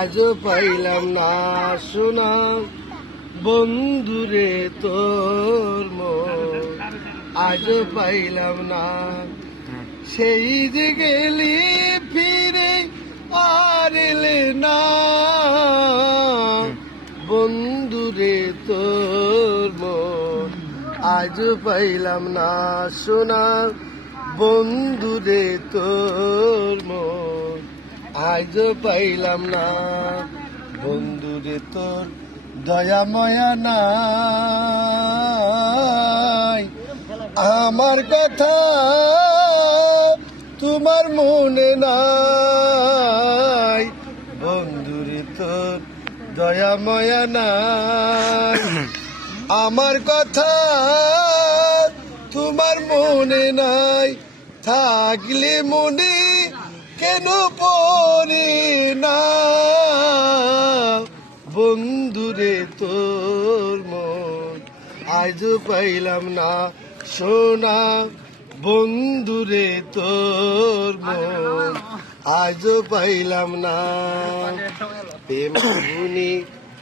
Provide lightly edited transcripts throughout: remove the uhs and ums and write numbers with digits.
আজও পাইলাম না সোনা বন্ধুরে তোর মন, আজও পাইলাম না। সেই যে গেলি ফিরে আর এলে না বন্ধুরে তোর মন, আজও পাইলাম না সোনা বন্ধুরে তোর মন, আজও পাইলাম না বন্ধুরে তোর দয়া ময়া নাই। আমার কথা তোমার মনে নাই বন্ধুরে তোর দয়া ময়া নাই। আমার কথা তোমার মনে নাই, থাকলে মনে কেন পড়ে না বন্ধুরে তোর মন, আজও পাইলাম না সোনা বন্ধুরে তোর মন, আজও পাইলাম না। প্রেম গুনি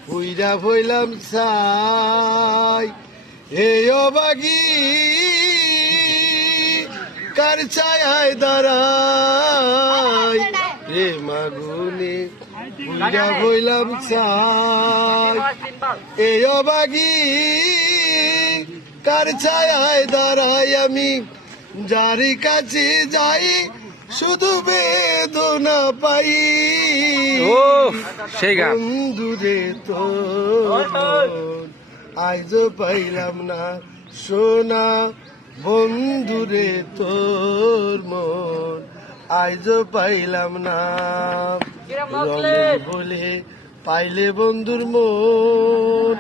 পুইরা হইলাম ছাই, হে অবাগি কার ছায়ায় দাঁড়াই, প্রেম আগুনে পুইরা হইলাম ছাই, হে অবাগি কার ছায়ায় দাঁড়াই। আমি যার কাছে যাই শুধু বেদনা পাই বন্ধুরে তোর মন, আজও পাইলাম না সোনা বন্ধুরে তোর মন, আজও পাইলাম না। রমেশ বলে পাইলে বন্ধুর মন,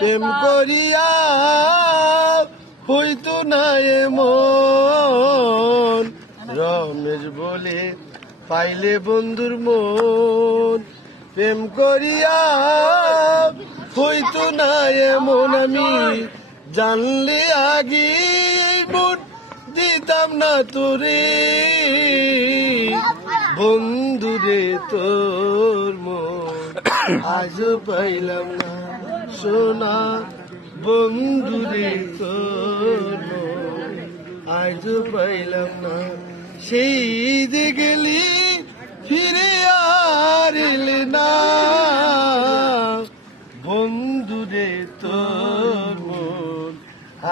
প্রেম করিয়া হইতো না এমন। রমেশ বলে পাইলে বন্ধুর মন, প্রেম করিয়া হইতো না এমন। আমি জানলে আগে মন দিতাম না তোরে বন্ধুরে তোর মন, আজও পাইলাম না সোনা বন্ধুরে তোর মন, আজও পাইলাম না। সেই যে গেলি ফিরে আর এলে না বন্ধুরে তোর মন,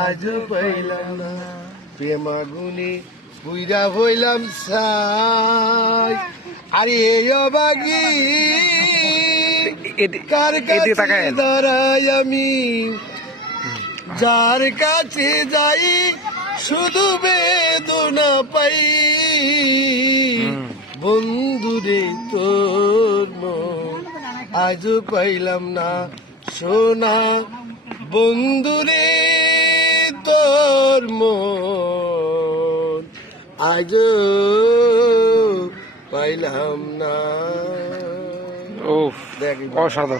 আজও পাইলাম না। প্রেম আগুনে পুইরা হইলাম ছাই, আরে এই অবাগি কার কাছে দাঁড়াই। আমি যার কাছে যাই শুধু বেদনা পাই বন্ধুরে তোর মন, আজও পাইলাম না সোনা বন্ধুরে তোর মন, আজও পাইলাম না। অসাধারণ।